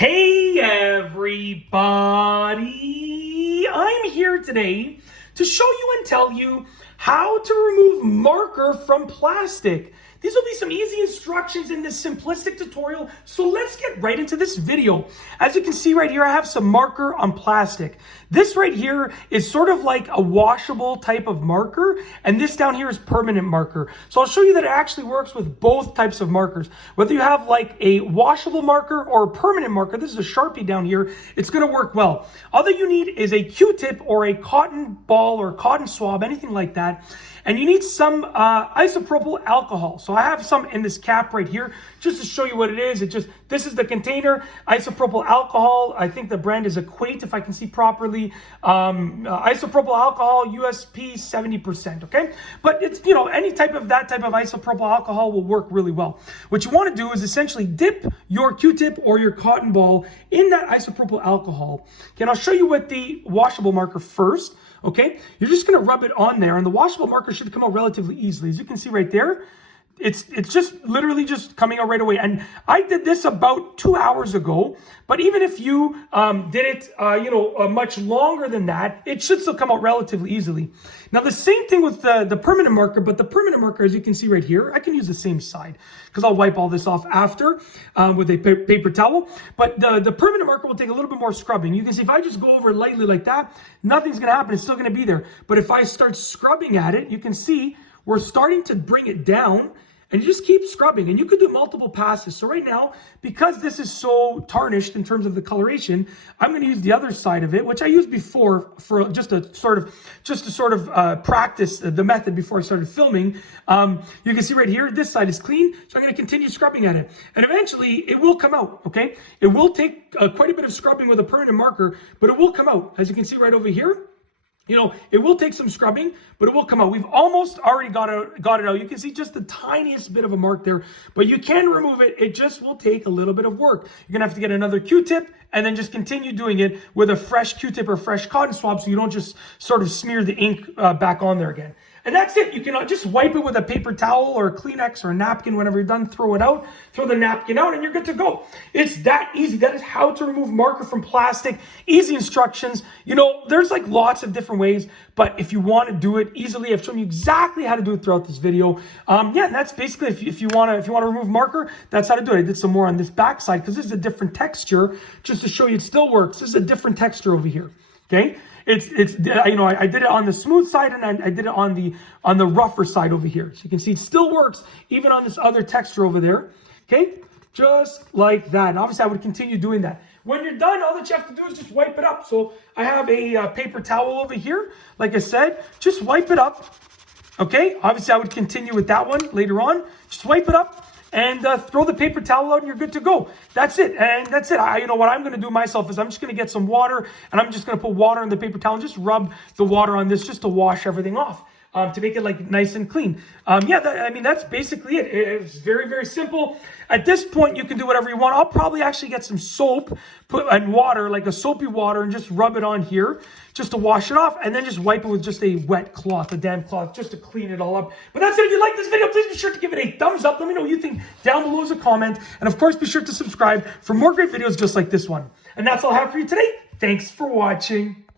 Hey everybody, I'm here today to show you and tell you how to remove marker from plastic. These will be some easy instructions in this simplistic tutorial, so let's get right into this video. As you can see right here, I have some marker on plastic. This right here is sort of like a washable type of marker, and this down here is permanent marker. So I'll show you that it actually works with both types of markers. Whether you have like a washable marker or a permanent marker, this is a Sharpie down here, it's gonna work well. All that you need is a Q-tip or a cotton ball or cotton swab, anything like that. And you need some isopropyl alcohol. So I have some in this cap right here, just to show you what it is. This is the container, isopropyl alcohol. I think the brand is Equate, if I can see properly. Isopropyl alcohol, USP 70%, okay? But it's, any type of that type of isopropyl alcohol will work really well. What you want to do is essentially dip your Q-tip or your cotton ball in that isopropyl alcohol. Okay, and I'll show you with the washable marker first. Okay, you're just going to rub it on there, and the washable marker should come out relatively easily. As you can see right there, it's just literally just coming out right away. And I did this about 2 hours ago, but even if you did it, much longer than that, it should still come out relatively easily. Now, the same thing with the permanent marker, but the permanent marker, as you can see right here, I can use the same side because I'll wipe all this off after with a paper towel. But the permanent marker will take a little bit more scrubbing. You can see if I just go over it lightly like that, nothing's going to happen. It's still going to be there. But if I start scrubbing at it, you can see we're starting to bring it down. And you just keep scrubbing, and you could do multiple passes. So right now, because this is so tarnished in terms of the coloration, I'm going to use the other side of it, which I used before for just to sort of practice the method before I started filming. You can see right here, this side is clean, so I'm going to continue scrubbing at it, and eventually it will come out. Okay, it will take quite a bit of scrubbing with a permanent marker, but it will come out. As you can see right over here. It will take some scrubbing, but it will come out. We've almost already got it out. You can see just the tiniest bit of a mark there, but you can remove it. It just will take a little bit of work. You're going to have to get another Q-tip and then just continue doing it with a fresh Q-tip or fresh cotton swab so you don't just sort of smear the ink back on there again. And that's it. You can just wipe it with a paper towel or a Kleenex or a napkin. Whenever you're done, throw it out, throw the napkin out, and you're good to go. It's that easy. That is how to remove marker from plastic. Easy instructions. There's like lots of different ways, but if you want to do it easily, I've shown you exactly how to do it throughout this video. And that's basically if you want to remove marker, that's how to do it. I did some more on this back side because this is a different texture, just to show you it still works. This is a different texture over here. Okay. I did it on the smooth side, and I did it on the rougher side over here. So you can see it still works even on this other texture over there. Okay, just like that. And obviously I would continue doing that. When you're done, all that you have to do is just wipe it up. So I have a paper towel over here. Like I said, just wipe it up. Okay, obviously I would continue with that one later on. Just wipe it up. And throw the paper towel out and you're good to go. That's it. And that's it. What I'm going to do myself is I'm just going to get some water and I'm just going to put water in the paper towel and just rub the water on this just to wash everything off. To make it like nice and clean. That's basically it. It's very, very simple. At this point, you can do whatever you want. I'll probably actually get some soap, and water, like a soapy water, and just rub it on here just to wash it off, and then just wipe it with just a wet cloth, a damp cloth, just to clean it all up. But that's it. If you like this video, please be sure to give it a thumbs up. Let me know what you think down below as a comment. And of course, be sure to subscribe for more great videos just like this one. And that's all I have for you today. Thanks for watching.